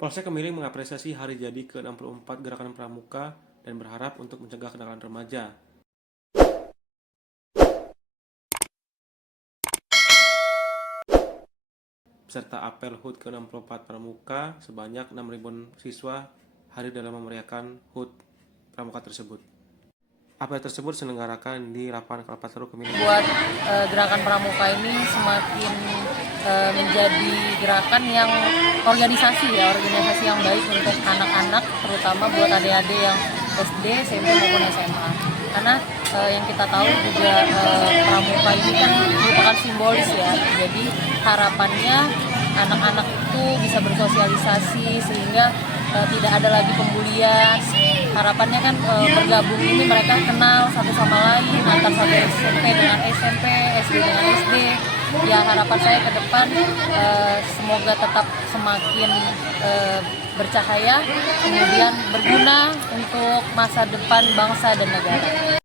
Polsek Kemiling mengapresiasi hari jadi ke-64 Gerakan Pramuka dan berharap untuk mencegah kenakalan remaja. Beserta apel HUT ke-64 Pramuka, sebanyak 6.000 siswa hadir dalam memeriahkan HUT Pramuka tersebut. Apel tersebut diselenggarakan di lapangan Kalpataru Kemiling. Buat gerakan Pramuka ini semakin menjadi gerakan yang organisasi yang baik untuk anak-anak, terutama buat adik-adik yang SD, SMP maupun SMA. Karena yang kita tahu juga Pramuka ini kan merupakan simbolis ya. Jadi harapannya anak-anak itu bisa bersosialisasi sehingga tidak ada lagi pembulian. Harapannya kan bergabung ini mereka kenal satu sama lain, antar satu SMP dengan SMP, SD dengan SD. Ya harapan saya ke depan semoga tetap semakin bercahaya, kemudian berguna untuk masa depan bangsa dan negara.